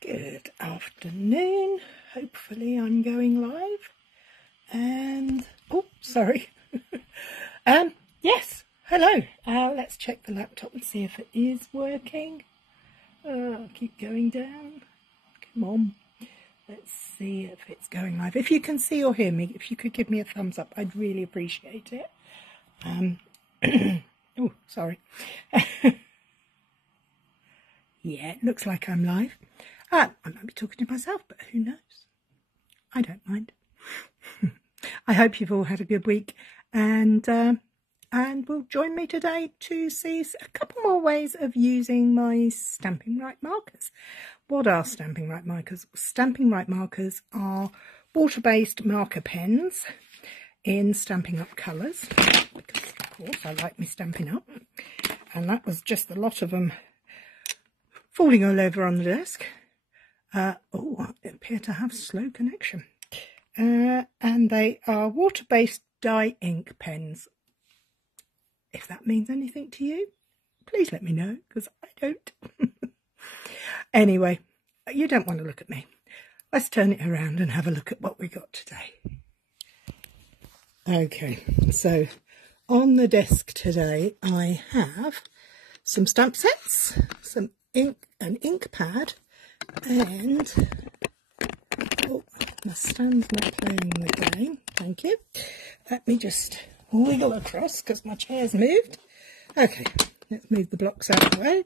Good afternoon. Hopefully I'm going live. And oh, sorry. Yes. Hello. Let's check the laptop and see if it is working. Keep going down. Come on. Let's see if it's going live. If you can see or hear me, if you could give me a thumbs up, I'd really appreciate it. Oh, sorry. Yeah, it looks like I'm live. I might be talking to myself, but who knows? I don't mind. I hope you've all had a good week, and will join me today to see a couple more ways of using my Stampin Write markers. What are Stampin Write markers? Stampin Write markers are water-based marker pens in Stampin' Up colours, because of course I like me Stampin' Up, and that was just a lot of them falling all over on the desk. Oh, I appear to have slow connection. And they are water-based dye ink pens. If that means anything to you, please let me know, because I don't. Anyway, you don't want to look at me. Let's turn it around and have a look at what we got today. Okay, so on the desk today I have some stamp sets, some ink, an ink pad, and oh, my stand's not playing the game. Thank you. Let me just wiggle across because my chair's moved. Okay, let's move the blocks out of the way.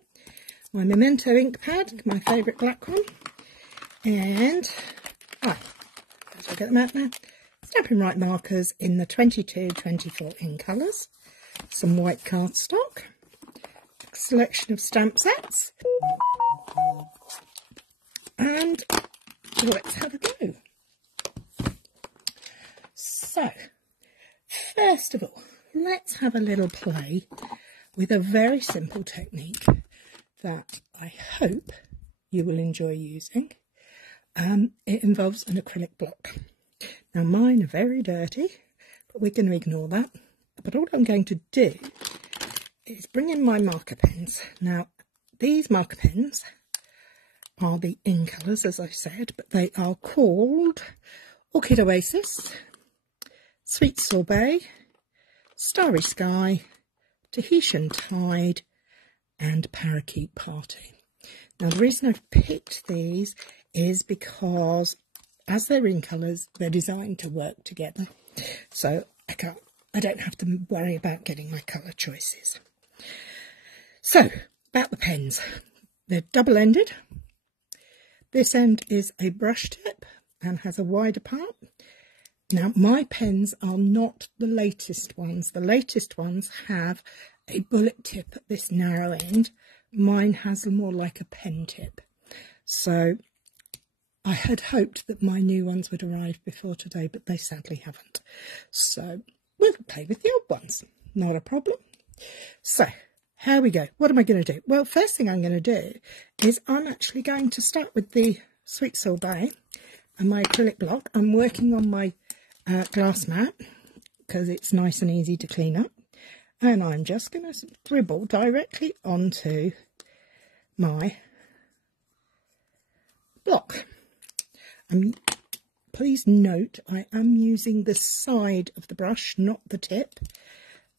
My Memento ink pad, my favourite black one, and as I get them out now, Stampin' Write markers in the 22-24 in colours, some white cardstock, a selection of stamp sets, and let's have a go. So, first of all, let's have a little play with a very simple technique that I hope you will enjoy using. It involves an acrylic block. Now mine are very dirty, but we're going to ignore that. But all I'm going to do is bring in my marker pens. Now these marker pens are the in colours, as I said, but they are called Orchid Oasis, Sweet Sorbet, Starry Sky, Tahitian Tide, and Parakeet Party. Now the reason I've picked these is because as they're in colours, they're designed to work together. So I don't have to worry about getting my colour choices. So, about the pens. They're double-ended. This end is a brush tip and has a wider part. Now, my pens are not the latest ones. The latest ones have a bullet tip at this narrow end. Mine has more like a pen tip. So, I had hoped that my new ones would arrive before today, but they sadly haven't. So, we'll play with the old ones. Not a problem. So, here we go. What am I going to do? Well, first thing I'm going to do is I'm actually going to start with the Sweet Sorbet and my acrylic block. I'm working on my glass mat because it's nice and easy to clean up. And I'm just going to dribble directly onto my block. Please note I am using the side of the brush, not the tip.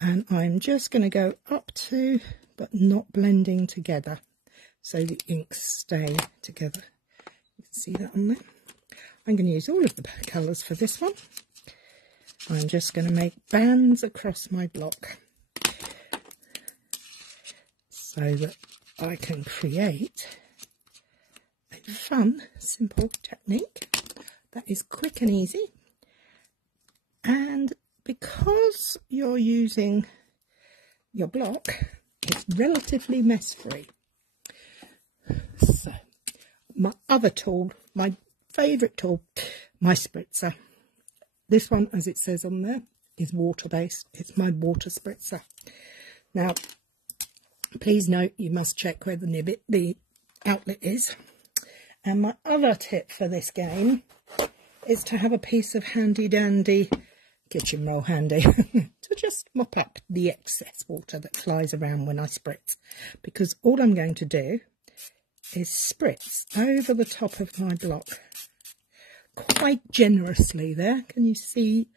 And I'm just going to go up to, but not blending together, so the inks stay together. You can see that on there. I'm going to use all of the colours for this one. I'm just going to make bands across my block so that I can create a fun, simple technique that is quick and easy. And because you're using your block, it's relatively mess-free. So, my other tool, my favourite tool, my spritzer. This one, as it says on there, is water-based. It's my water spritzer. Now, please note you must check where the outlet is. And my other tip for this game is to have a piece of handy-dandy kitchen roll handy to just mop up the excess water that flies around when I spritz, because all I'm going to do is spritz over the top of my block quite generously there. Can you see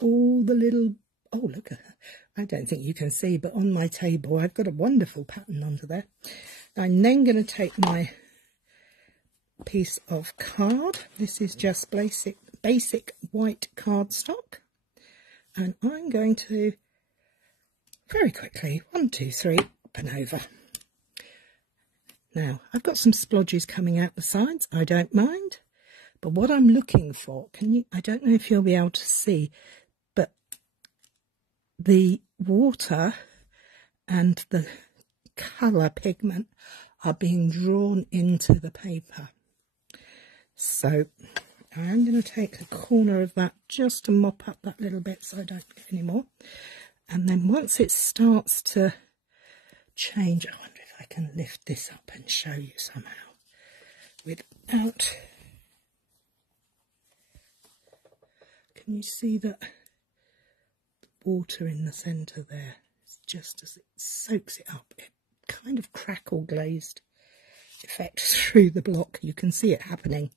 all the little, oh look at that. I don't think you can see, but on my table I've got a wonderful pattern under there. I'm then going to take my piece of card. This is just basic white cardstock, and I'm going to very quickly 1, 2, 3 up and over. Now I've got some splodges coming out the sides, I don't mind, but what I'm looking for, I don't know if you'll be able to see, but the water and the colour pigment are being drawn into the paper. So I'm going to take a corner of that just to mop up that little bit so I don't get any more. And then once it starts to change, I wonder if I can lift this up and show you somehow without... Can you see that water in the centre there? It's just as it soaks it up, it kind of crackle glazed effect through the block. You can see it happening.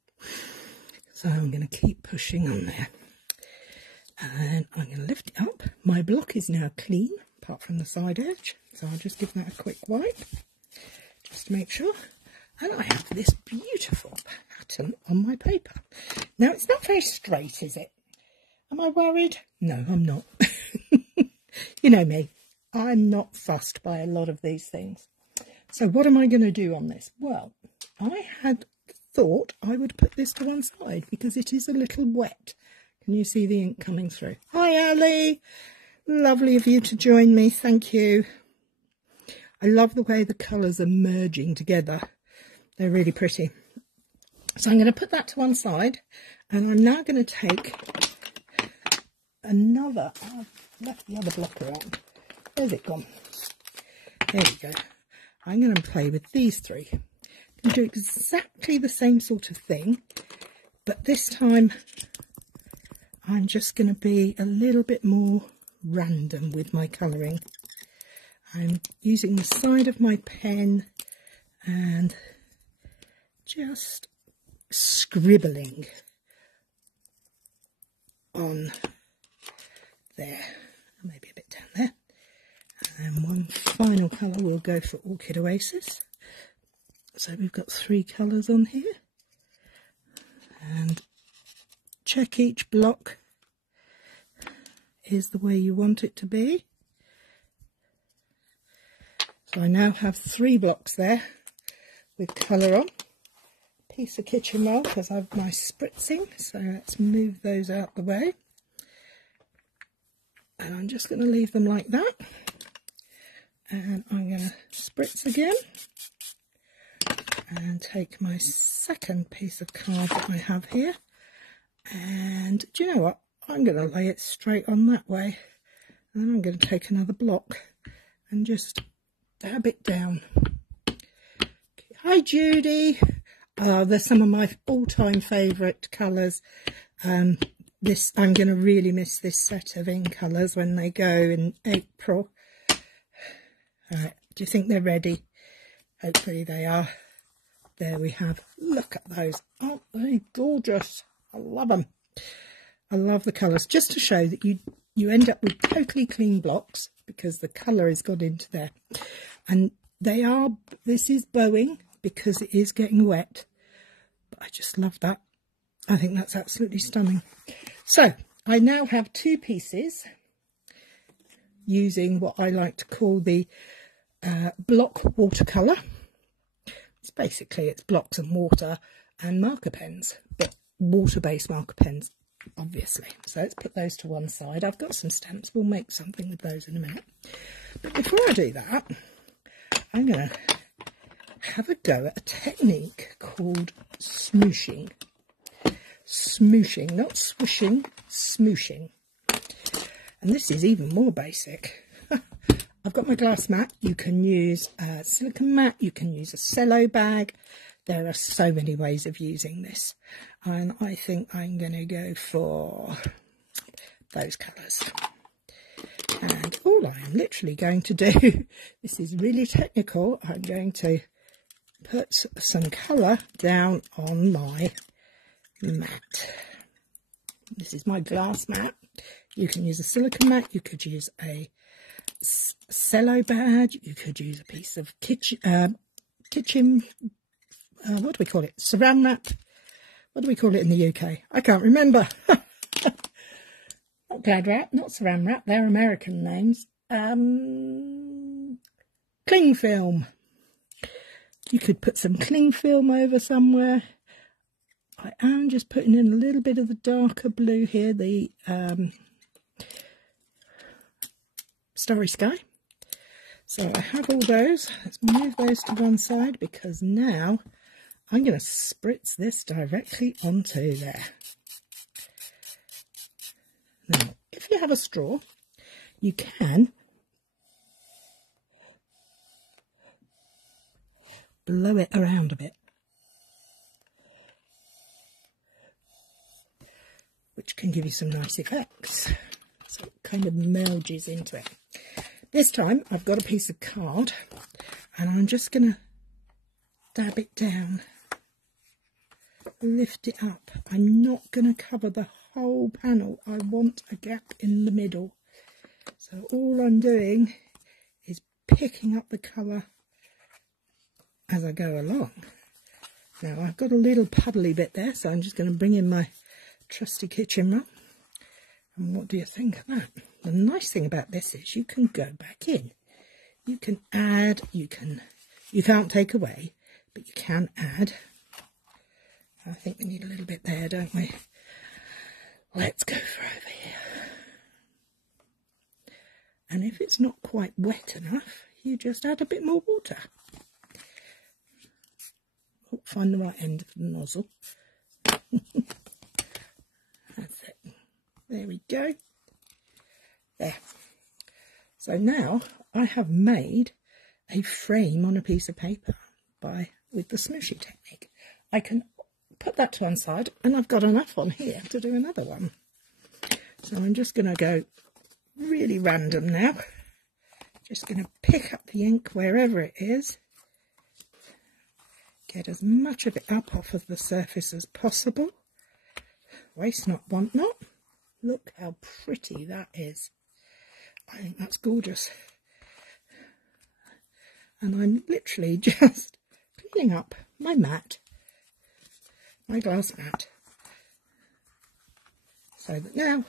So I'm going to keep pushing on there. And I'm going to lift it up. My block is now clean, apart from the side edge. So I'll just give that a quick wipe, just to make sure. And I have this beautiful pattern on my paper. Now, it's not very straight, is it? Am I worried? No, I'm not. You know me. I'm not fussed by a lot of these things. So what am I going to do on this? Well, I had thought I would put this to one side because it is a little wet. Can you see the ink coming through? Hi, Ali. Lovely of you to join me. Thank you. I love the way the colours are merging together. They're really pretty. So I'm going to put that to one side, and I'm now going to take another... I've left the other block around. Where's it gone? There we go. I'm going to play with these three. I'm going to do exactly the same sort of thing, but this time I'm just going to be a little bit more random with my colouring. I'm using the side of my pen and just scribbling on there, maybe a bit down there. And one final colour we'll go for Orchid Oasis. So we've got 3 colours on here. And check each block is the way you want it to be. So I now have 3 blocks there with colour on. Piece of kitchen roll because I've my spritzing, so let's move those out the way. And I'm just going to leave them like that. And I'm going to spritz again and take my second piece of card that I have here. And do you know what? I'm going to lay it straight on that way. And then I'm going to take another block and just dab it down. Hi, Judy. They're some of my all-time favourite colours. I'm going to really miss this set of ink colours when they go in April. Alright, do you think they're ready? Hopefully they are. There we have. Look at those. Aren't they gorgeous? I love them. I love the colours. Just to show that you end up with totally clean blocks because the colour has got into there. And this is bowing because it is getting wet. But I just love that. I think that's absolutely stunning. So I now have 2 pieces using what I like to call the block watercolour. It's blocks and water and marker pens, but water-based marker pens, obviously. So let's put those to one side. I've got some stamps. We'll make something with those in a minute. But before I do that, I'm going to have a go at a technique called smooshing. Smooshing, not swooshing, smooshing. And this is even more basic. I've got my glass mat. You can use a silicone mat. You can use a cello bag. There are so many ways of using this. And I think I'm going to go for those colours. And all I am literally going to do, this is really technical, I'm going to put some colour down on my mat. This is my glass mat. You can use a silicone mat, you could use a cello badge, you could use a piece of kitchen, what do we call it? Saran wrap? What do we call it in the UK? I can't remember. Not Glad wrap, not Saran wrap, they're American names. Cling film. You could put some cling film over somewhere. I am just putting in a little bit of the darker blue here, the Starry Sky. So I have all those. Let's move those to one side because now I'm going to spritz this directly onto there. Now, if you have a straw, you can blow it around a bit, which can give you some nice effects. So it kind of merges into it. This time I've got a piece of card and I'm just going to dab it down, lift it up. I'm not going to cover the whole panel. I want a gap in the middle. So all I'm doing is picking up the colour as I go along. Now I've got a little puddly bit there, so I'm just going to bring in my trusty kitchen roll. And what do you think of that? The nice thing about this is you can go back in. You can add, you can't take away, but you can add. I think we need a little bit there, don't we? Let's go for over here. And if it's not quite wet enough, you just add a bit more water. Oh, find the right end of the nozzle. That's it. There we go. There. So now I have made a frame on a piece of paper with the smooshy technique. I can put that to one side and I've got enough on here to do another one. So I'm just going to go really random now. Just going to pick up the ink wherever it is. Get as much of it up off of the surface as possible. Waste not, want not. Look how pretty that is. I think that's gorgeous. And I'm literally just cleaning up my mat, my glass mat. So that now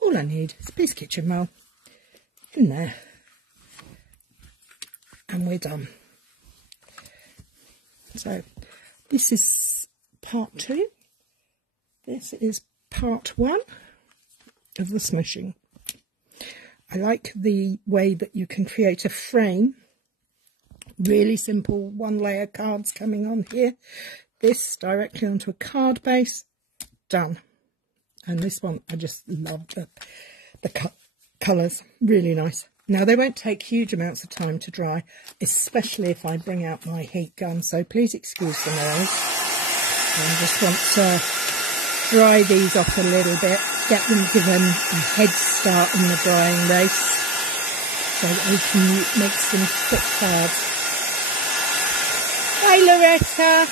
all I need is a piece of kitchen roll in there. And we're done. So this is part 2. This is part 1 of the smooshing. I like the way that you can create a frame. Really simple 1-layer cards coming on here. This directly onto a card base. Done. And this one, I just love the colours. Really nice. Now, they won't take huge amounts of time to dry, especially if I bring out my heat gun, so please excuse the noise. I just want to dry these off a little bit, get them given a head start in the drying race, so that we can make some quick cards. Hi, Loretta!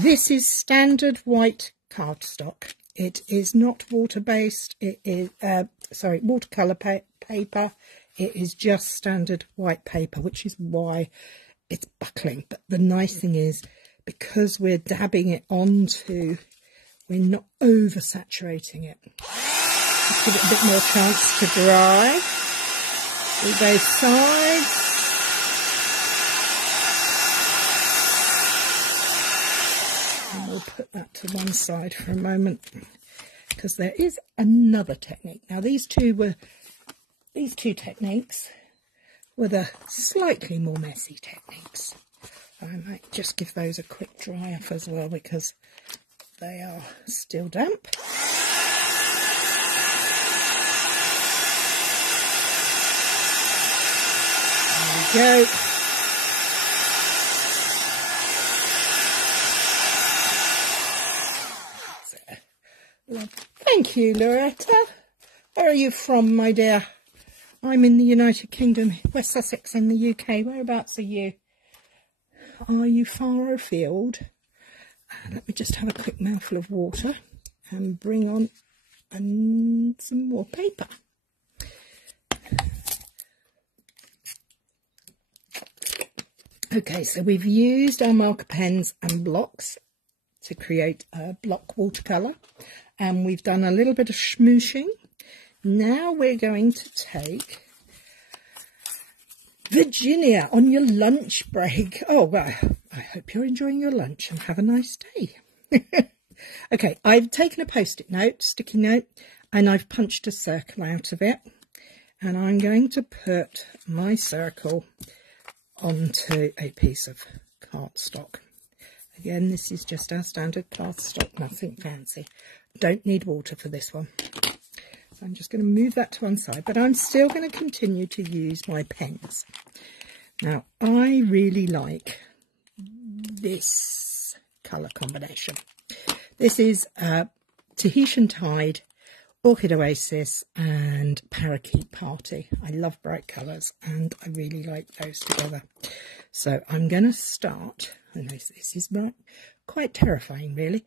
This is standard white cardstock. It is not water-based, it is, watercolour paper. It is just standard white paper, which is why it's buckling. But the nice thing is, because we're dabbing it onto, we're not oversaturating it. Just give it a bit more chance to dry. Do both sides. And we'll put that to one side for a moment, because there is another technique. Now these two techniques were the slightly more messy techniques. I might just give those a quick dry off as well, because they are still damp. There we go. Thank you, Loretta. Where are you from, my dear? I'm in the United Kingdom, West Sussex in the UK. Whereabouts are you? Are you far afield? Let me just have a quick mouthful of water and bring on some more paper. Okay, so we've used our marker pens and blocks to create a block watercolour, and we've done a little bit of smooshing. Now we're going to take Virginia on your lunch break. Oh, well, I hope you're enjoying your lunch and have a nice day. Okay, I've taken a post-it note, sticky note, and I've punched a circle out of it. And I'm going to put my circle onto a piece of cardstock. Again, this is just our standard cardstock, nothing fancy. Don't need water for this one. So I'm just going to move that to one side, but I'm still going to continue to use my pens. Now, I really like this colour combination. This is Tahitian Tide, Orchid Oasis and Parakeet Party. I love bright colours and I really like those together. So I'm going to start, and this is quite terrifying really.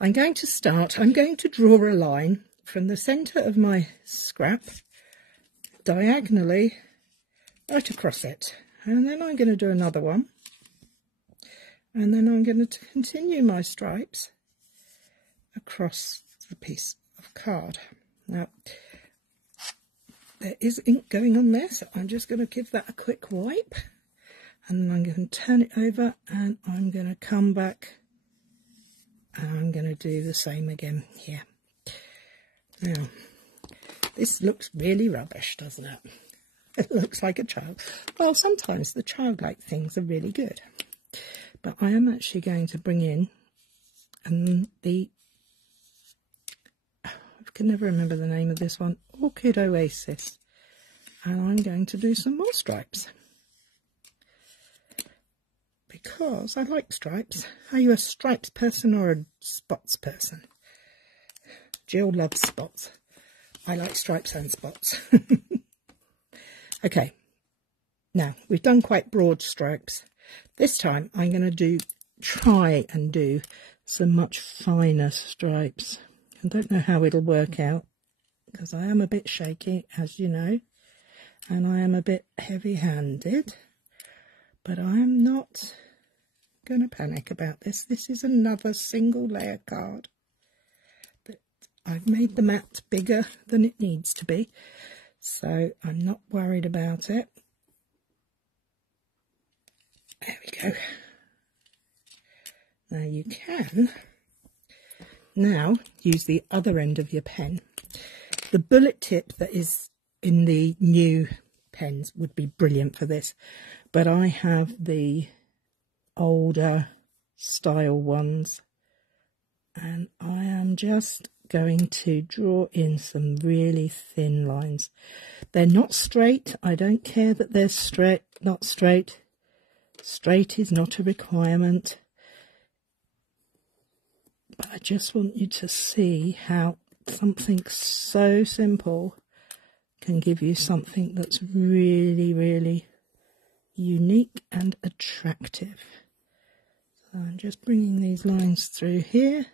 I'm going to draw a line from the centre of my scrap diagonally right across it. And then I'm going to do another one. And then I'm going to continue my stripes across the piece of card. Now, there is ink going on there, so I'm just going to give that a quick wipe. And then I'm going to turn it over and I'm going to come back and I'm going to do the same again here. Now, this looks really rubbish, doesn't it? It looks like a child. Well, sometimes the childlike things are really good. But I am actually going to bring in I can never remember the name of this one, Orchid Oasis. And I'm going to do some more stripes. Because I like stripes. Are you a stripes person or a spots person? Jill loves spots. I like stripes and spots. Okay, now we've done quite broad stripes. This time I'm going to try and do some much finer stripes. I don't know how it'll work out because I am a bit shaky, as you know, and I am a bit heavy-handed, but I'm not going to panic about this. This is another single layer card. I've made the mat bigger than it needs to be, so I'm not worried about it. There we go. Now you can now use the other end of your pen. The bullet tip that is in the new pens would be brilliant for this, but I have the older style ones, and I am just going to draw in some really thin lines. They're not straight. I don't care that they're straight, not straight. Straight is not a requirement. But I just want you to see how something so simple can give you something that's really, really unique and attractive. So I'm just bringing these lines through here.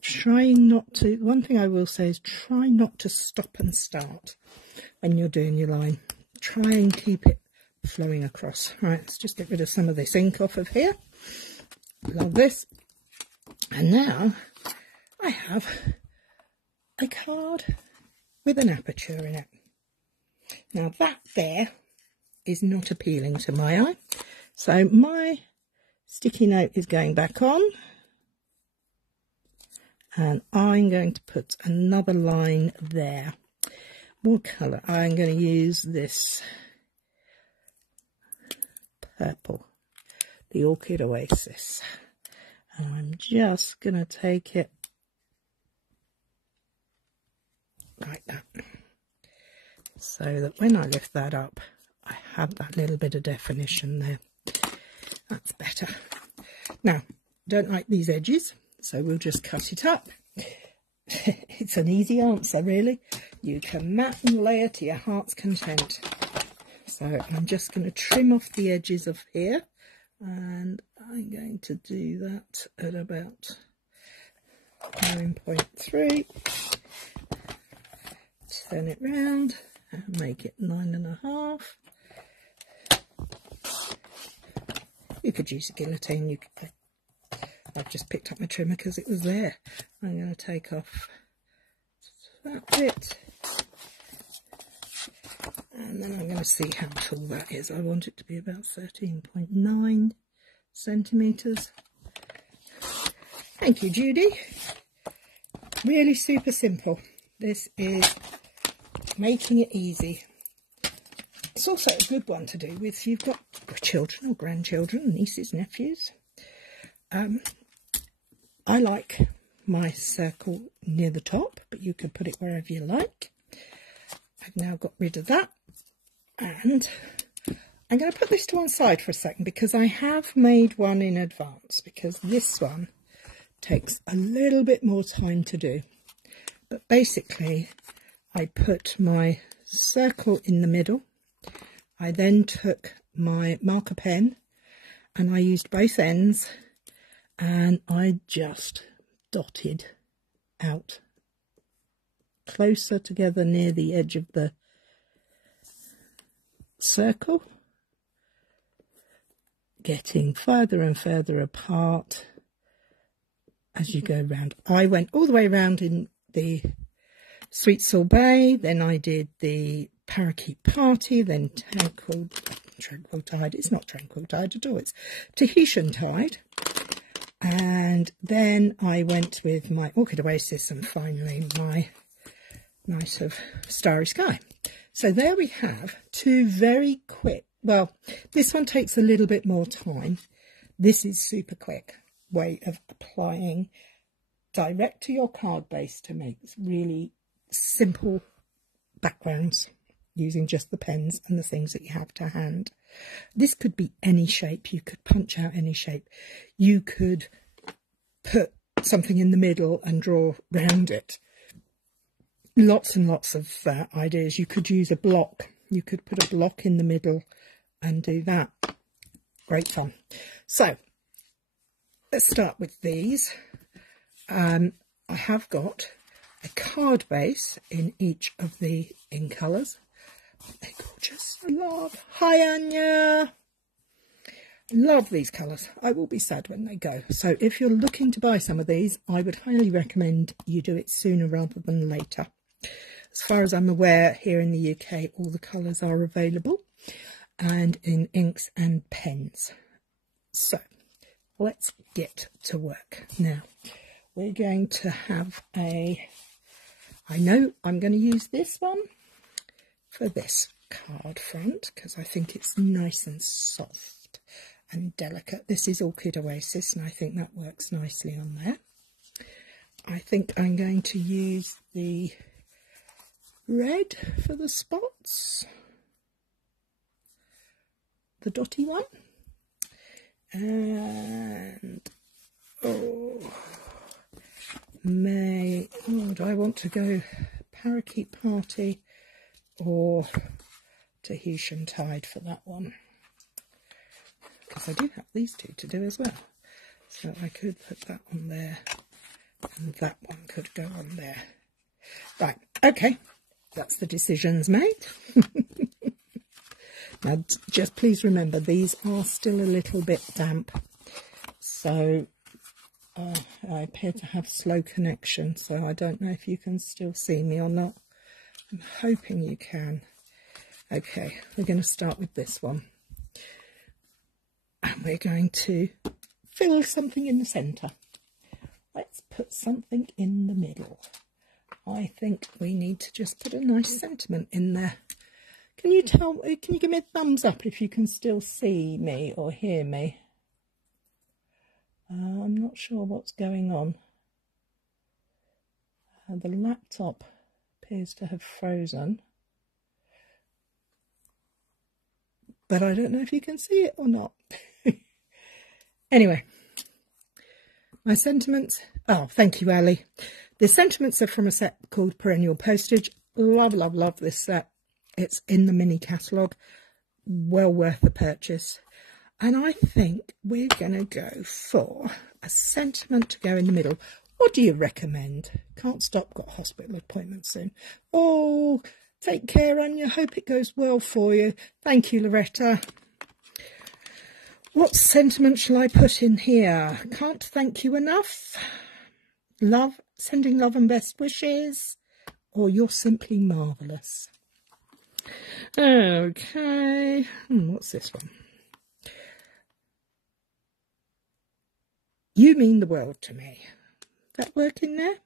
Trying not to, one thing I will say is try not to stop and start when you're doing your line. Try and keep it flowing across. Right, let's just get rid of some of this ink off of here. Love this. And now I have a card with an aperture in it. Now that there is not appealing to my eye. So my sticky note is going back on. And I'm going to put another line there. More colour. I'm going to use this purple, the Orchid Oasis. And I'm just going to take it like that. So that when I lift that up, I have that little bit of definition there. That's better. Now, don't like these edges. So we'll just cut it up. It's an easy answer, really. You can mat and layer to your heart's content. So I'm just going to trim off the edges of here, and I'm going to do that at about 9.3. Turn it round and make it 9.5. You could use a guillotine. I've just picked up my trimmer because it was there. I'm going to take off that bit, and then I'm going to see how tall that is. I want it to be about 13.9 centimetres. Thank you, Judy. Really super simple. This is making it easy. It's also a good one to do if you've got children or grandchildren, nieces, nephews. I like my circle near the top, but you could put it wherever you like. I've now got rid of that, and I'm going to put this to one side for a second because I have made one in advance, because this one takes a little bit more time to do. But basically, I put my circle in the middle. I then took my marker pen and I used both ends, and I just dotted out closer together near the edge of the circle, getting further and further apart as you go round. I went all the way around in the Sweet Sorbet, then I did the Parakeet Party, then Tranquil Tide. It's not Tranquil Tide at all, it's Tahitian Tide. And then I went with my Orchid Oasis, and finally my Night of Starry Sky. So there we have two very quick, well, this one takes a little bit more time. This is super quick way of applying direct to your card base to make really simple backgrounds using just the pens and the things that you have to hand. This could be any shape. You could punch out any shape. You could put something in the middle and draw round it. Lots and lots of ideas. You could use a block. You could put a block in the middle and do that. Great fun. So let's start with these. I have got a card base in each of the in colours. They're gorgeous. I love. Hi, Anya. Love these colours. I will be sad when they go. So if you're looking to buy some of these, I would highly recommend you do it sooner rather than later. As far as I'm aware, here in the UK, all the colours are available, and in inks and pens. So let's get to work. Now, we're going to have I know I'm going to use this one for this card front because I think it's nice and soft and delicate. This is Orchid Oasis, and I think that works nicely on there. I think I'm going to use the red for the spots, the dotty one, and do I want to go Parakeet Party or Tahitian Tide for that one? Because I do have these two to do as well. So I could put that on there, and that one could go on there. Right, okay, that's the decisions made. Now, just please remember, these are still a little bit damp. So I appear to have slow connection, so I don't know if you can still see me or not. I'm hoping you can. Okay, we're going to start with this one. And we're going to fill something in the centre. Let's put something in the middle. I think we need to just put a nice sentiment in there. Can you give me a thumbs up if you can still see me or hear me? I'm not sure what's going on. The laptop appears to have frozen. But I don't know if you can see it or not. Anyway, my sentiments. Oh, thank you, Ali. The sentiments are from a set called Perennial Postage. love, love, love this set. It's in the mini catalogue. Well worth the purchase. And I think we're going to go for a sentiment to go in the middle. What do you recommend? Can't stop, got a hospital appointment soon. Oh, take care, Anya. Hope it goes well for you. Thank you, Loretta. What sentiment shall I put in here? Can't thank you enough. Love, sending love and best wishes. Or you're simply marvellous. Okay, what's this one? You mean the world to me. That work in there?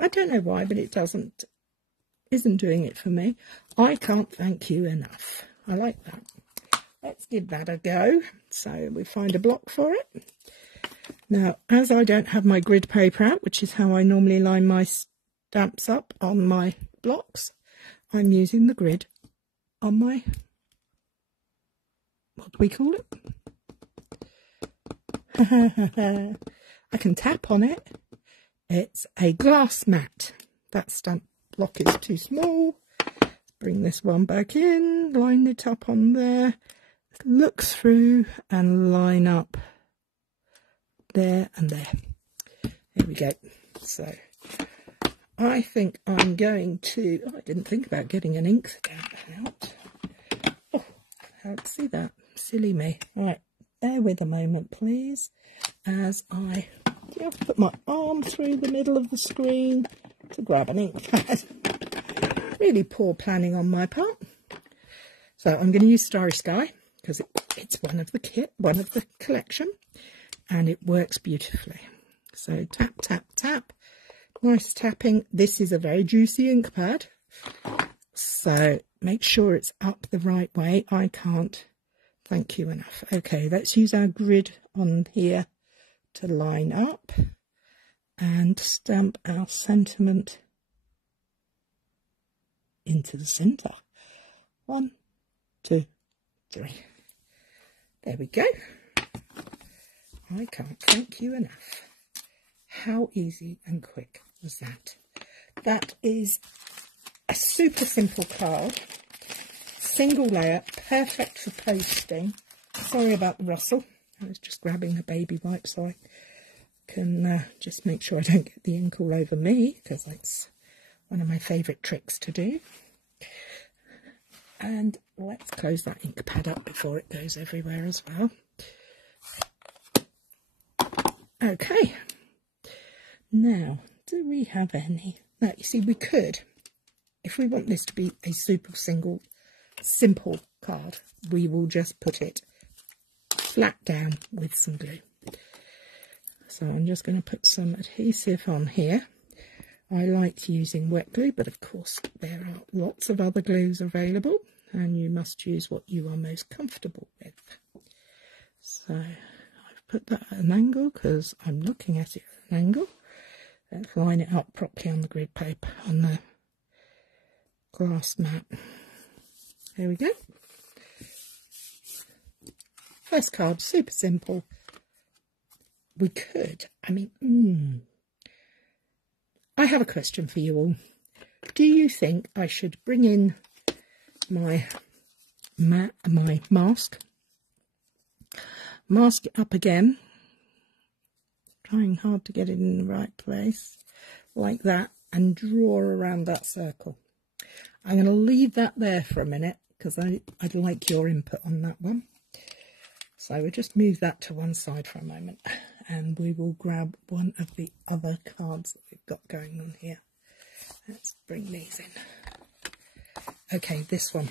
I don't know why, but it isn't doing it for me. I can't thank you enough. I like that. Let's give that a go. So we find a block for it. Now, as I don't have my grid paper out, which is how I normally line my stamps up on my blocks, I'm using the grid on my, what do we call it? I can tap on it. It's a glass mat. That stamp block is too small. Let's bring this one back in, line it up on there, look through and line up there and there. Here we go. So I think I'm going to, I didn't think about getting an ink out. Oh, I can't see that. Silly me. Right, bear with a moment, please, as I have to put my arm through the middle of the screen to grab an ink pad. Really poor planning on my part. So I'm going to use Starry Sky because it's one of the collection, and it works beautifully. So tap, tap, tap. Nice tapping. This is a very juicy ink pad, so make sure it's up the right way. I can't thank you enough. Okay, let's use our grid on here to line up and stamp our sentiment into the centre. 1, 2, 3. There we go. I can't thank you enough. How easy and quick was that? That is a super simple card. Single layer, perfect for posting. Sorry about the rustle. I was just grabbing a baby wipe so I can just make sure I don't get the ink all over me, because that's one of my favourite tricks to do. And let's close that ink pad up before it goes everywhere as well. Okay. Now, do we have any? Now, you see, we could, if we want this to be a super simple card, we will just put it flat down with some glue. So I'm just going to put some adhesive on here. I liked using wet glue, but of course there are lots of other glues available, and you must use what you are most comfortable with. So I've put that at an angle because I'm looking at it at an angle. Let's line it up properly on the grid paper, on the glass mat. There we go. First card, super simple. We could, I have a question for you all. Do you think I should bring in my mask it up again, trying hard to get it in the right place, like that, and draw around that circle? I'm going to leave that there for a minute because I'd like your input on that one. So we'll just move that to one side for a moment, and we will grab one of the other cards that we've got going on here. Let's bring these in. Okay, this one.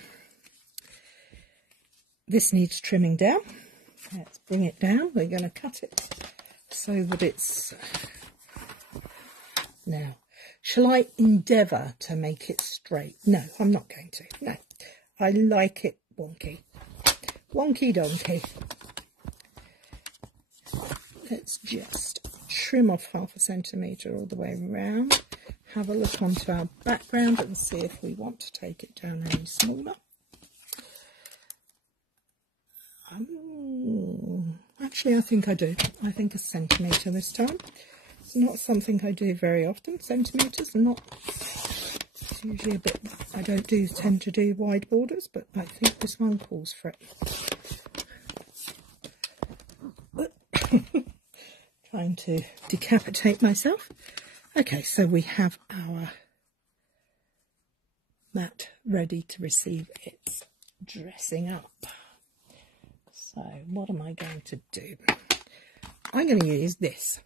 This needs trimming down. Let's bring it down. We're going to cut it so that it's... Now, shall I endeavour to make it straight? No, I'm not going to. No, I like it wonky. Wonky donkey. Let's just trim off 0.5 centimetre all the way around. Have a look onto our background and see if we want to take it down any smaller. Actually, I think I do. I think 1 centimetre this time. It's not something I do very often. Centimetres are not usually a bit, I don't tend to do wide borders, but I think this one calls for it. Trying to decapitate myself. Okay, so we have our mat ready to receive its dressing up. So what am I going to do? I'm going to use this.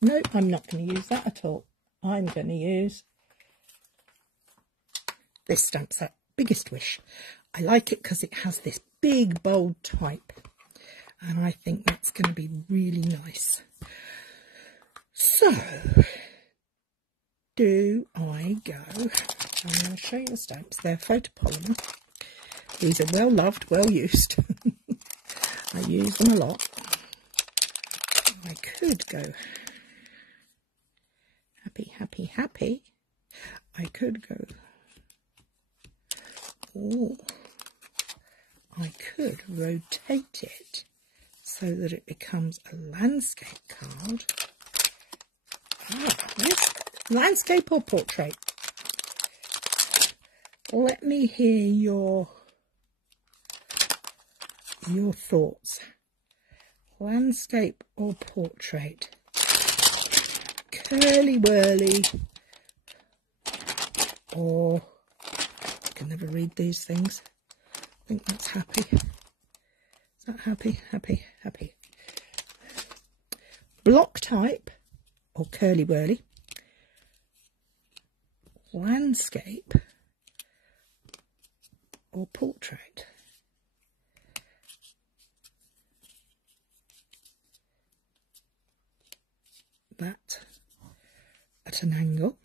No, I'm not going to use that at all. I'm going to use this stamp set, Biggest Wish. I like it because it has this big bold type, and I think that's going to be really nice. So, do I go? I'm going to show you the stamps. They're photopolymer. These are well loved, well used. I use them a lot. I could go happy, happy, happy. I could go. Oh, I could rotate it so that it becomes a landscape card. Ah, yes. Landscape or portrait? Let me hear your thoughts. Landscape or portrait? Curly whirly or I can never read these things. I think that's happy. Is that happy? Happy, happy. Block type or curly whirly. Landscape or portrait. That at an angle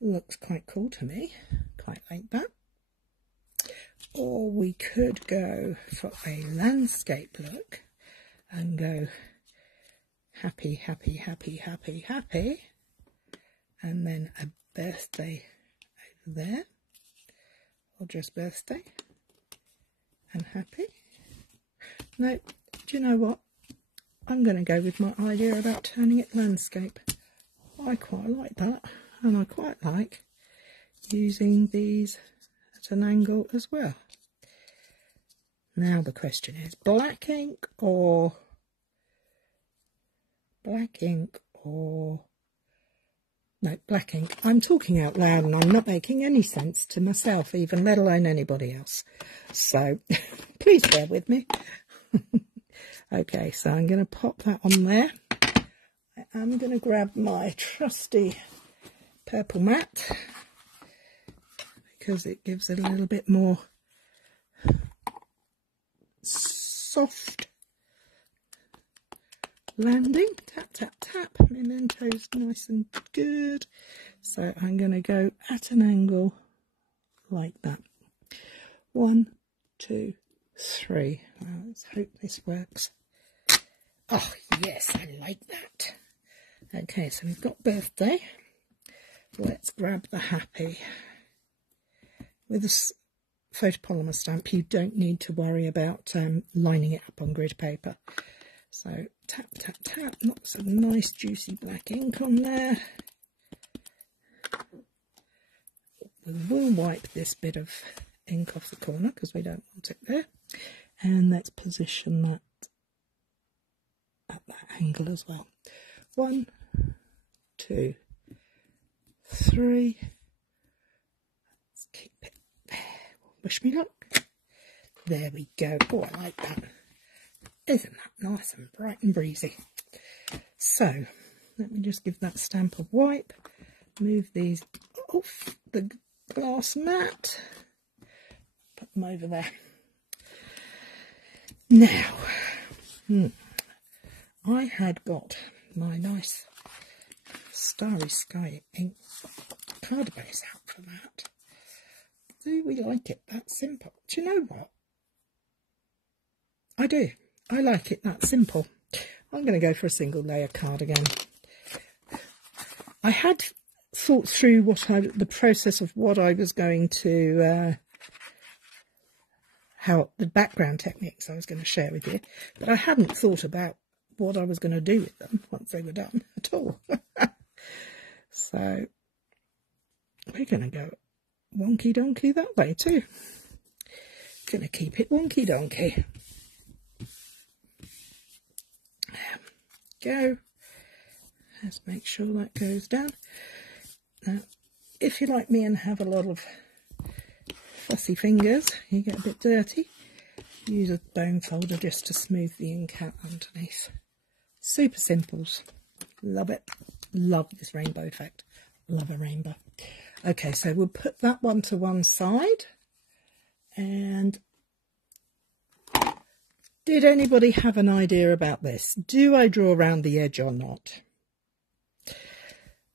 looks quite cool to me. Quite like that. Or we could go for a landscape look and go happy, happy, happy, happy, happy, and then a birthday over there, or just birthday and happy. No, do you know what? I'm going to go with my idea about turning it landscape. I quite like that, and I quite like using these at an angle as well. Now the question is black ink or no, black ink. I'm talking out loud and I'm not making any sense to myself even, let alone anybody else. So please bear with me. Okay, so I'm going to pop that on there. I am going to grab my trusty purple mat because it gives it a little bit more soft landing. Tap, tap, tap. Memento's nice and good. So I'm going to go at an angle like that. 1, 2, 3. Well, let's hope this works. Oh, yes, I like that. Okay, so we've got birthday. Let's grab the happy. With a photopolymer stamp, you don't need to worry about lining it up on grid paper. So tap, tap, tap, lots of nice juicy black ink on there. We will wipe this bit of ink off the corner because we don't want it there. And let's position that at that angle as well. 1, 2, 3. Let's keep it there. Wish me luck. There we go. Oh, I like that. Isn't that nice and bright and breezy? So, let me just give that stamp a wipe. Move these off the glass mat. Put them over there. Now, I had got my nice Starry Sky ink card base out for that. Do we like it that simple? Do you know what? I do. I like it that simple. I'm going to go for a single layer card again. I had thought through the process of what I was going to, how the background techniques I was going to share with you, but I hadn't thought about what I was going to do with them once they were done at all. So we're going to go wonky donkey that way too. Going to keep it wonky donkey. Go. Let's make sure that goes down. Now, if you're like me and have a lot of fussy fingers, you get a bit dirty, use a bone folder just to smooth the ink out underneath. Super simples. Love it. Love this rainbow effect. Love a rainbow. Okay, so we'll put that one to one side. And did anybody have an idea about this? Do I draw around the edge or not?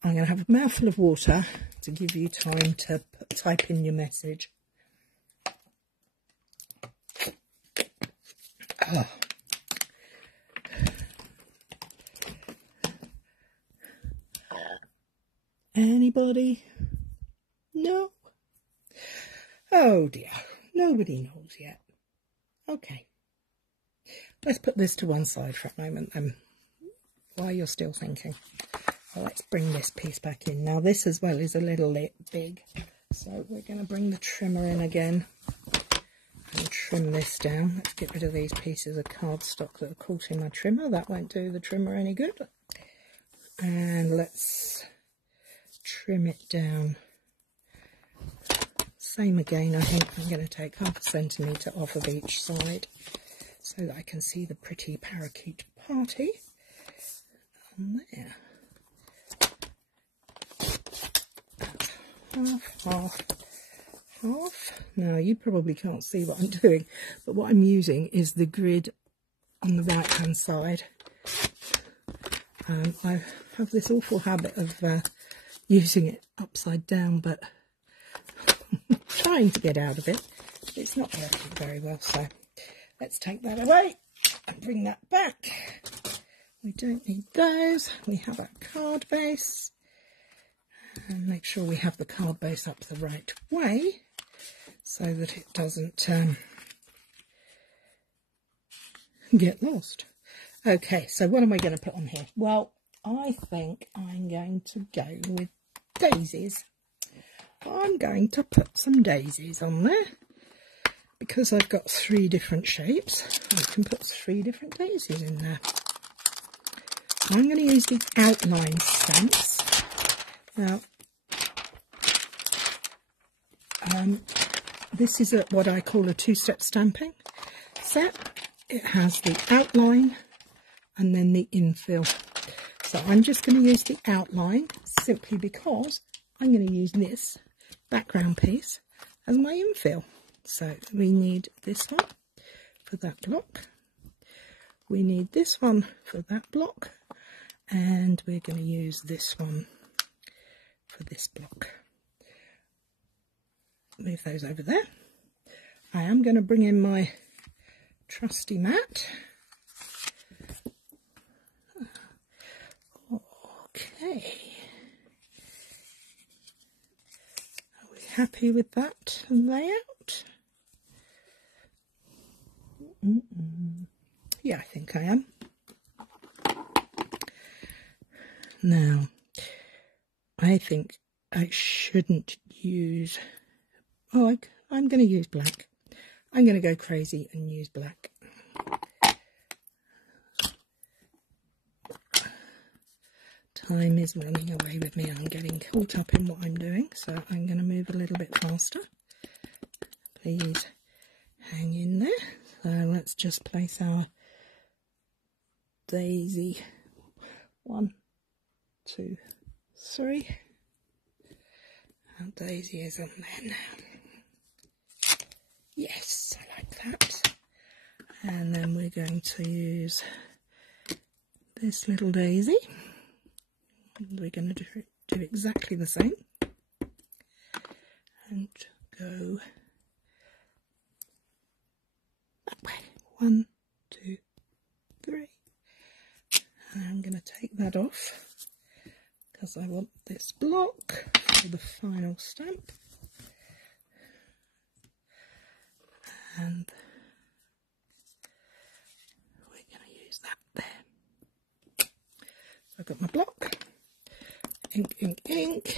I'm going to have a mouthful of water to give you time to type in your message. Oh. Anybody? No? Oh dear, nobody knows yet. Okay, let's put this to one side for a moment then, while you're still thinking. Well, let's bring this piece back in. Now this as well is a little big, so we're going to bring the trimmer in again and trim this down. Let's get rid of these pieces of cardstock that are caught in my trimmer. That won't do the trimmer any good. And let's trim it down. Same again, I think I'm going to take 1/2 centimetre off of each side so that I can see the pretty parakeet party on there. Half. Now you probably can't see what I'm doing, but what I'm using is the grid on the right hand side. I have this awful habit of using it upside down, but trying to get out of it. It's not working very well, so let's take that away and bring that back. We don't need those. We have our card base. And make sure we have the card base up the right way so that it doesn't get lost. Okay, so what am I going to put on here? Well, I think I'm going to go with daisies. I'm going to put some daisies on there because I've got 3 different shapes. I can put 3 different daisies in there. I'm going to use the outline stamps. Now, this is what I call a 2-step stamping set. It has the outline and then the infill. So I'm just going to use the outline simply because I'm going to use this background piece as my infill. So we need this one for that block. We need this one for that block. And we're going to use this one for this block. Move those over there. I am going to bring in my trusty mat. Okay. Are we happy with that layout? Yeah, I think I am. Now, I think I shouldn't use... Oh, I'm going to use black. I'm going to go crazy and use black. Time is running away with me. I'm getting caught up in what I'm doing, so I'm going to move a little bit faster. Please hang in there. So let's just place our daisy. 1, 2, 3. Our daisy is on there now. Yes, I like that. And then we're going to use this little daisy. We're going to do exactly the same. And go that way. 1, 2, 3. And I'm going to take that off because I want this block for the final stamp. And we're going to use that there. So I've got my block, ink, ink, ink.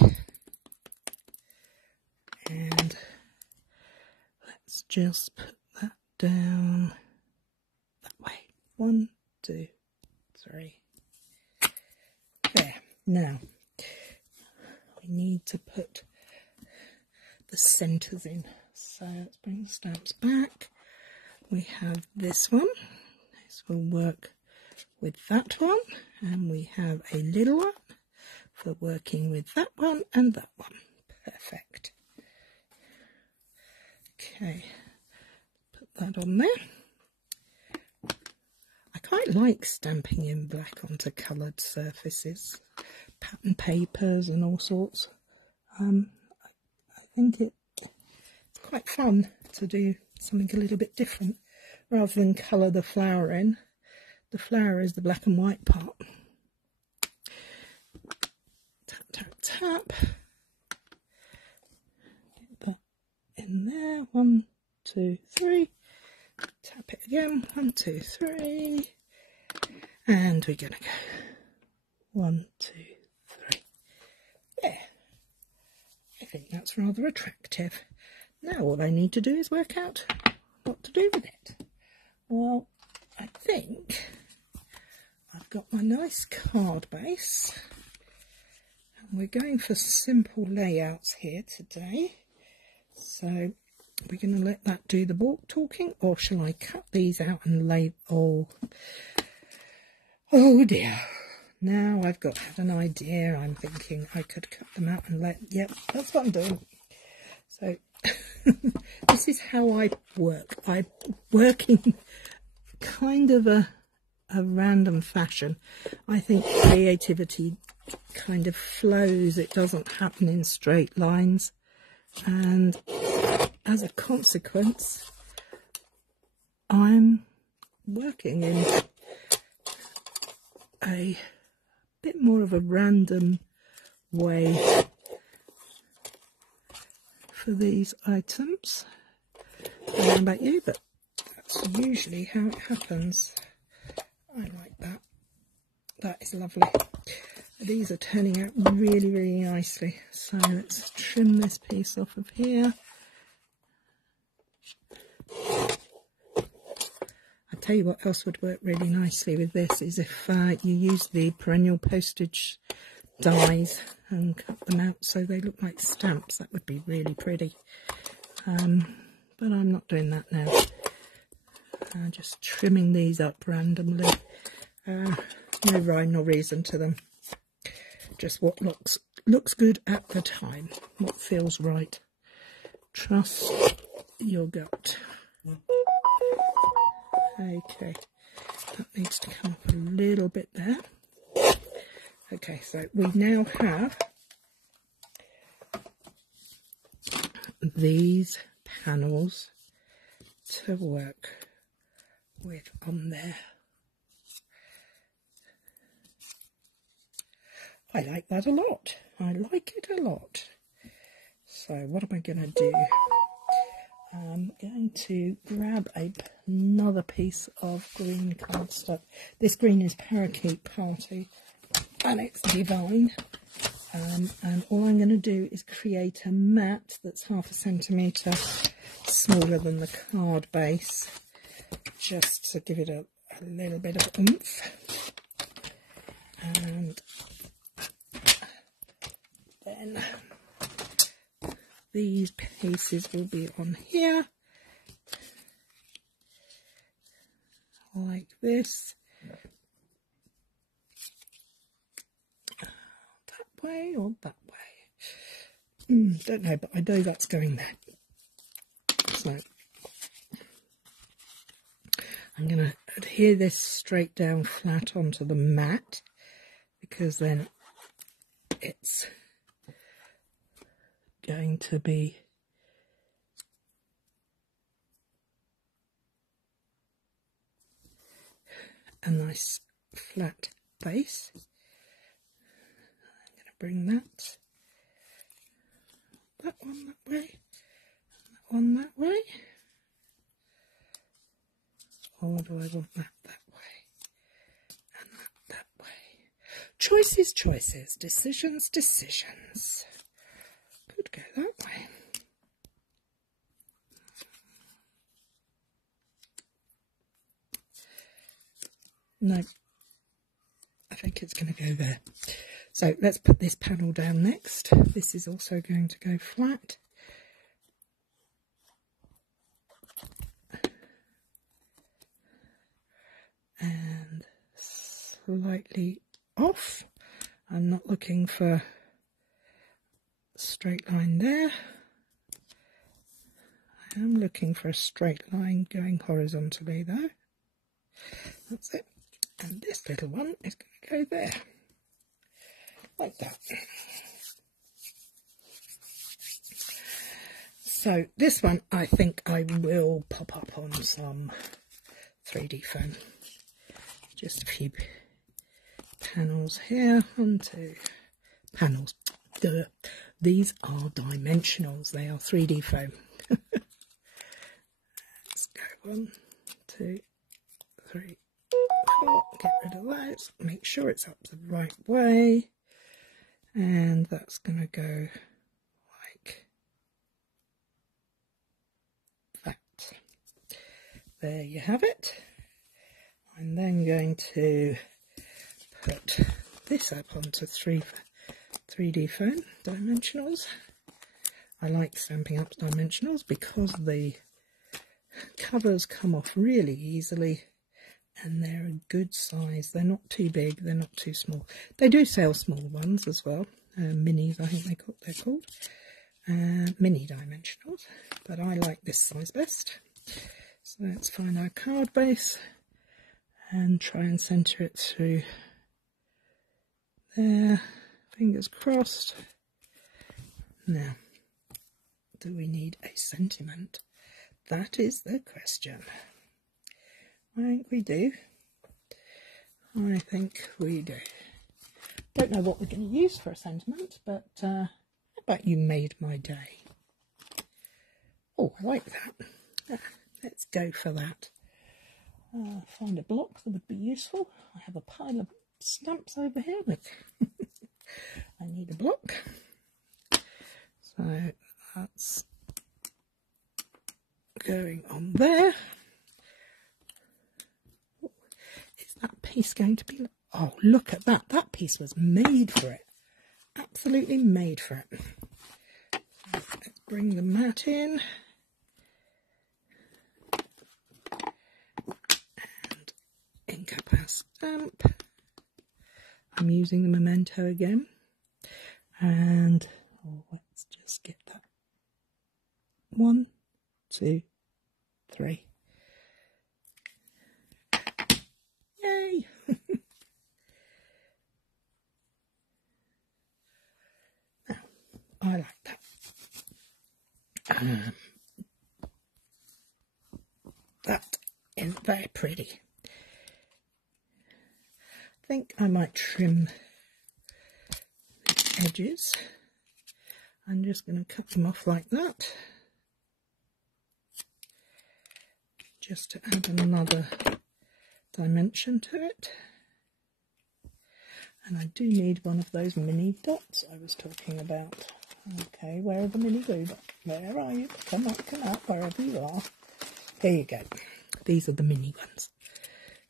just put that down that way. 1, 2, 3. There. Now, we need to put the centres in. So let's bring the stamps back. We have this one. This will work with that one. And we have a little one for working with that one and that one. Perfect. Okay, put that on there. I quite like stamping in black onto coloured surfaces, pattern papers and all sorts. I think it's quite fun to do something a little bit different rather than colour the flower in. The flower is the black and white part. Tap, tap, tap. Get that in there. 1, 2, 3. Tap it again. 1, 2, 3. And we're going to go 1, 2, 3. There. I think that's rather attractive. Now all I need to do is work out what to do with it. Well, I think I've got my nice card base. And we're going for simple layouts here today. So we're going to let that do the walk talking, or shall I cut these out and lay... Oh dear. Now I've got an idea. I'm thinking I could cut them out and let... Yep, that's what I'm doing. So this is how I work. I work in kind of a random fashion. I think creativity kind of flows. It doesn't happen in straight lines. And as a consequence, I'm working in a bit more of a random way for these items. I don't know about you, but that's usually how it happens. I like that. That is lovely. These are turning out really, really nicely. So let's trim this piece off of here. I'll tell you what else would work really nicely with this is if you use the perennial postage dies and cut them out so they look like stamps. That would be really pretty. But I'm not doing that now. I'm just trimming these up randomly. No rhyme nor reason to them. Just what looks good at the time. What feels right. Trust your gut. Okay, that needs to come up a little bit there. Okay, so we now have these panels to work with on there. I like that a lot. I like it a lot. So what am I going to do? I'm going to grab another piece of green cardstock. This green is Parakeet Party and it's divine. And all I'm going to do is create a mat that's 0.5 centimetre smaller than the card base, just to give it a little bit of oomph. And then these pieces will be on here, like this. That way or that way? Don't know, but I know that's going there. So I'm going to adhere this straight down flat onto the mat, because then it's going to be a nice flat base. I'm going to bring that one that way, that one that way, or do I want that way, and that way? Choices, choices, decisions, decisions. Could go that way. No, I think it's going to go there. So let's put this panel down next. This is also going to go flat. And slightly off. I'm not looking for a straight line there. I am looking for a straight line going horizontally though. That's it. And this little one is going to go there. Like that. So this one I think I will pop up on some 3D foam. Just a few panels here. 1, 2 panels. Duh. These are dimensionals. They are 3D foam. Let's go 1, 2, 3, 4. Get rid of those. Make sure it's up the right way. And that's going to go like that. There you have it. I'm then going to put this up onto 3D foam dimensionals. I like Stampin' Up dimensionals because the covers come off really easily and they're a good size. They're not too big, they're not too small. They do sell small ones as well, minis I think they're called, mini dimensionals, but I like this size best. So let's find our card base and try and centre it through there. Fingers crossed. Now, do we need a sentiment? That is the question. I think we do. I think we do. Don't know what we're going to use for a sentiment, but how about you made my day? Oh, I like that. Let's go for that. Find a block that would be useful. I have a pile of stamps over here with I need a block. So that's going on there. Is that piece going to be... Oh, look at that. That piece was made for it. Absolutely made for it. Let's bring the mat in. And ink up our stamp. I'm using the memento again. And let's just get that. 1, 2, 3. Yay! Now, I like that. That is very pretty. I think I might trim the edges. I'm just going to cut them off like that, just to add another dimension to it. And I do need one of those mini dots I was talking about. Okay, where are the mini glue dots? Where are you? Come up, wherever you are. There you go. These are the mini ones.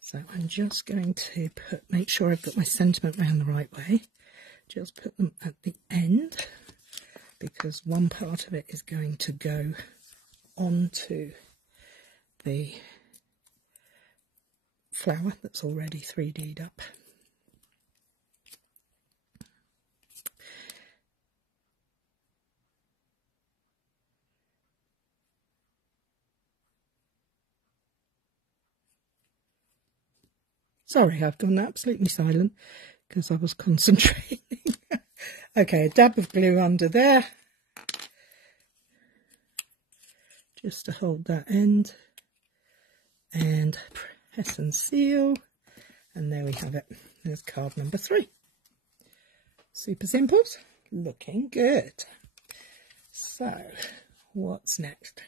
So I'm just going to make sure I've got my sentiment round the right way. Just put them at the end, because one part of it is going to go onto the flower that's already 3D'd up. Sorry, I've gone absolutely silent because I was concentrating. Okay, a dab of glue under there, just to hold that end, and press and seal, and there we have it. There's card number 3. Super simples, looking good. So, what's next?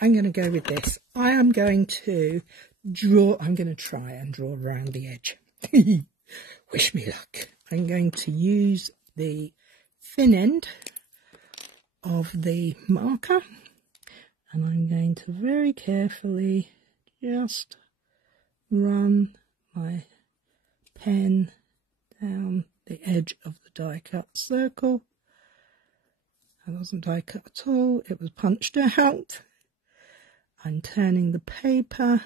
I'm going to go with this. I am going to try and draw around the edge. Wish me luck. I'm going to use the thin end of the marker, and I'm going to very carefully just run my pen down the edge of the die cut circle. It wasn't die cut at all, it was punched out. I'm turning the paper,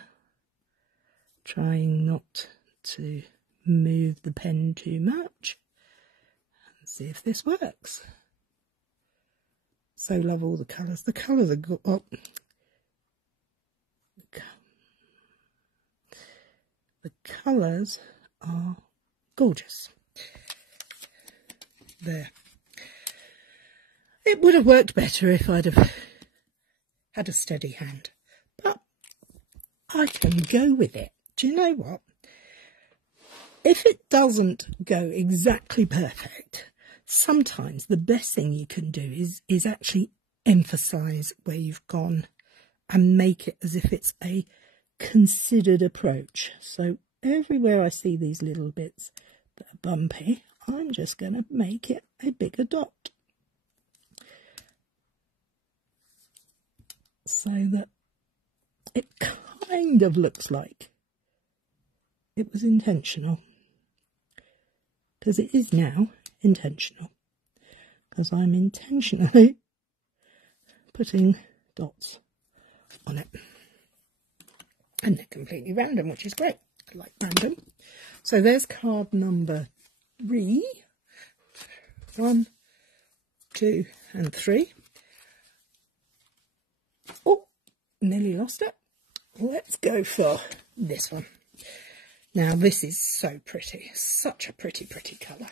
trying not to move the pen too much, and see if this works. So love all the colours. The colours are good. Oh. The colours are gorgeous. There. It would have worked better if I'd have had a steady hand, but I can go with it. Do you know what? If it doesn't go exactly perfect, sometimes the best thing you can do is actually emphasise where you've gone and make it as if it's a considered approach. So everywhere I see these little bits that are bumpy, I'm just going to make it a bigger dot, so that it kind of looks like it was intentional, because it is now intentional, because I'm intentionally putting dots on it, and they're completely random, which is great. I like random. So there's card number 3. 1, 2 and 3. Oh, nearly lost it. Let's go for this one. Now this is so pretty, such a pretty colour.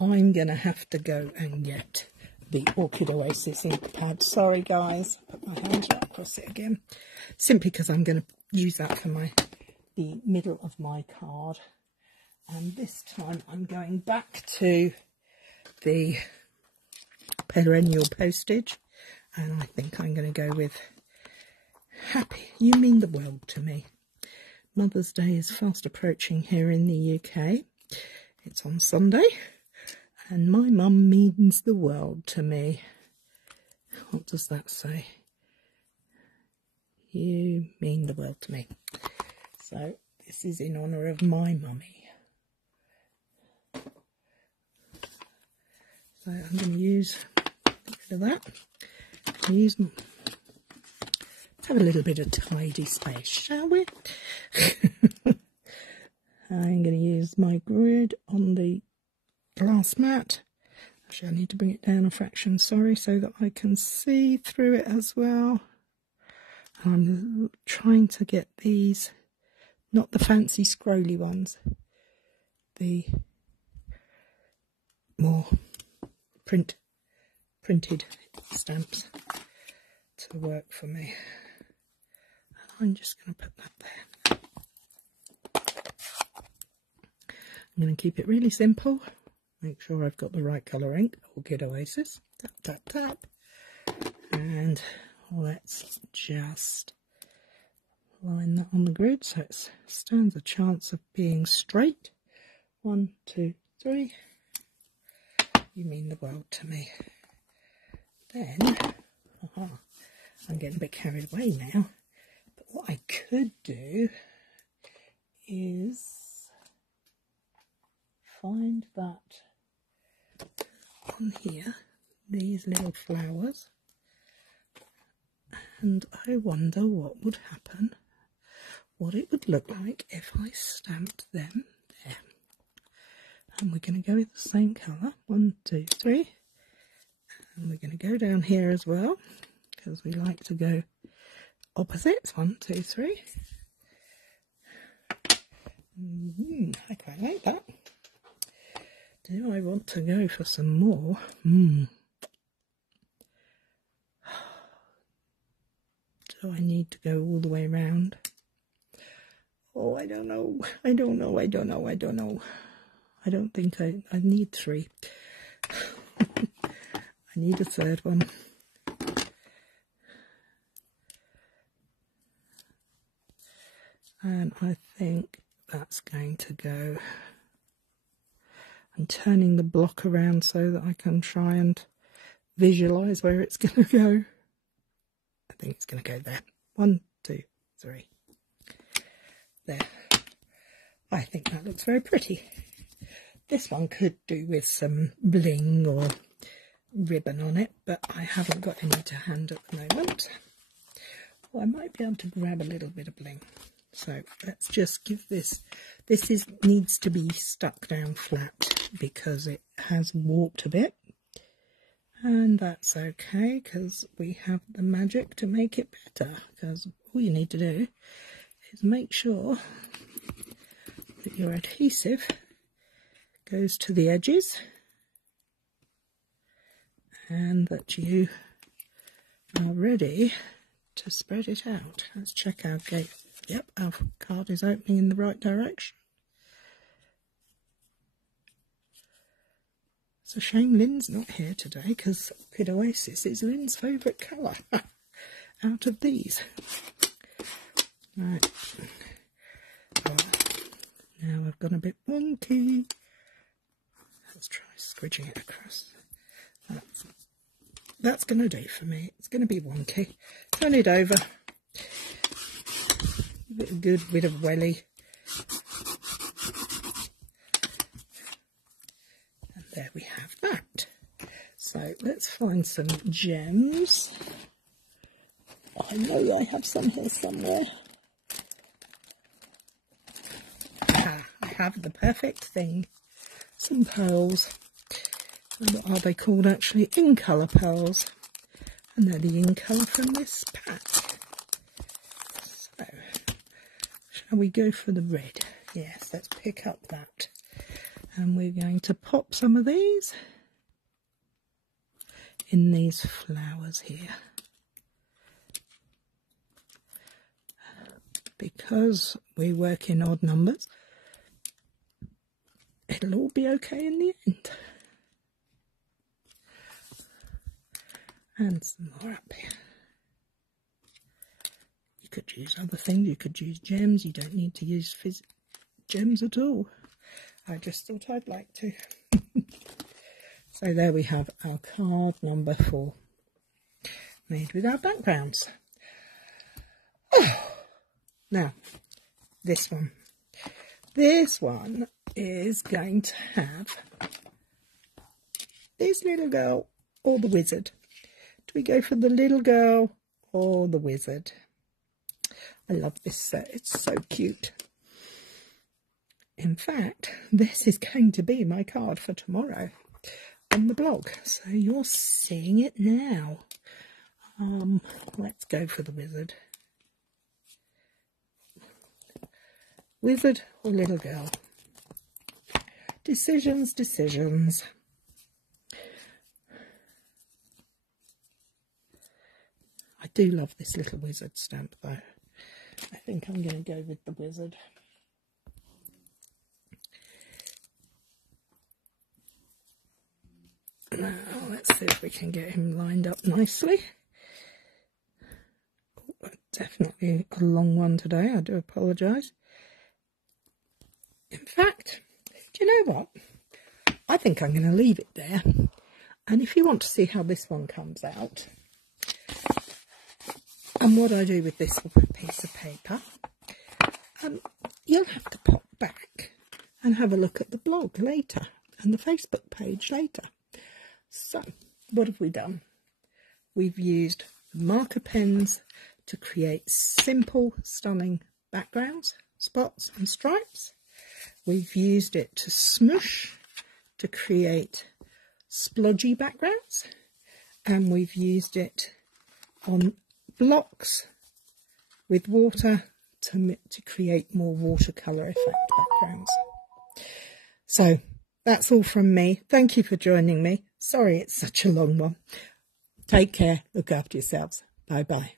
I'm going to have to go and get the Orchid Oasis ink pad. Sorry guys, put my hands right across it again. Simply because I'm going to use that for the middle of my card. And this time I'm going back to the perennial postage. And I think I'm going to go with Happy, You Mean the World to Me. Mother's Day is fast approaching here in the UK. It's on Sunday. And my mum means the world to me. What does that say? You mean the world to me. So this is in honour of my mummy. So I'm going to use a bit of that. Have a little bit of tidy space, shall we? I'm going to use my grid on the glass mat. Actually, I need to bring it down a fraction, sorry, so that I can see through it as well. I'm trying to get these, not the fancy scrolly ones, the more printed stamps to work for me. I'm just going to put that there. I'm going to keep it really simple. Make sure I've got the right colour ink. Orchid Oasis. Tap, tap, tap. And let's just line that on the grid so it stands a chance of being straight. 1, 2, 3. You mean the world to me. Then, I'm getting a bit carried away now. But what I could do is find that on here, these little flowers, and I wonder what would happen, what it would look like if I stamped them there. And we're going to go with the same colour, 1, 2, 3, and we're going to go down here as well, because we like to go opposites, 1, 2, 3. I quite like that. Do I want to go for some more? Do I need to go all the way around? Oh, I don't know. I don't think I need 3. I need a third one. And I think that's going to go. I'm turning the block around so that I can try and visualise where it's going to go. I think it's going to go there. 1, 2, 3. There. I think that looks very pretty. This one could do with some bling or ribbon on it, but I haven't got any to hand at the moment. Well, I might be able to grab a little bit of bling. So let's just give this needs to be stuck down flat because it has warped a bit. And that's okay, because we have the magic to make it better. Because all you need to do is make sure that your adhesive goes to the edges and that you are ready to spread it out. Let's check our gate. Yep, our card is opening in the right direction. It's a shame Lynn's not here today because Orchid Oasis is Lynn's favourite colour out of these. Right. Now I've gone a bit wonky. Let's try squidging it across. That's going to do for me. It's going to be wonky. Turn it over. Give it a good bit of welly. And there we have that. So let's find some gems. I know I have some here somewhere. I have the perfect thing. Some pearls. And what are they called actually? In colour pearls. And they're the in colour from this pack. So, shall we go for the red? Yes, let's pick up that. And we're going to pop some of these in these flowers here. Because we work in odd numbers, it'll all be okay in the end. And some more up here. You could use other things, you could use gems, you don't need to use gems at all. I just thought I'd like to. So there we have our card number 4, made with our backgrounds. Oh. Now, this one. This one is going to have this little girl or the wizard. Do we go for the little girl or the wizard? I love this set. It's so cute. In fact, this is going to be my card for tomorrow on the blog. So you're seeing it now. Let's go for the wizard. Wizard or little girl? Decisions, decisions. I do love this little wizard stamp though. I think I'm going to go with the wizard. Now, let's see if we can get him lined up nicely. Oh, definitely a long one today, I do apologise. In fact, do you know what? I think I'm going to leave it there. And if you want to see how this one comes out, and what I do with this piece of paper, you'll have to pop back and have a look at the blog later and the Facebook page later. So, what have we done? We've used marker pens to create simple, stunning backgrounds, spots and stripes. We've used it to smoosh to create splodgy backgrounds, and we've used it on blocks with water to create more watercolour effect backgrounds. So that's all from me. Thank you for joining me. Sorry it's such a long one. Take care. Look after yourselves. Bye bye.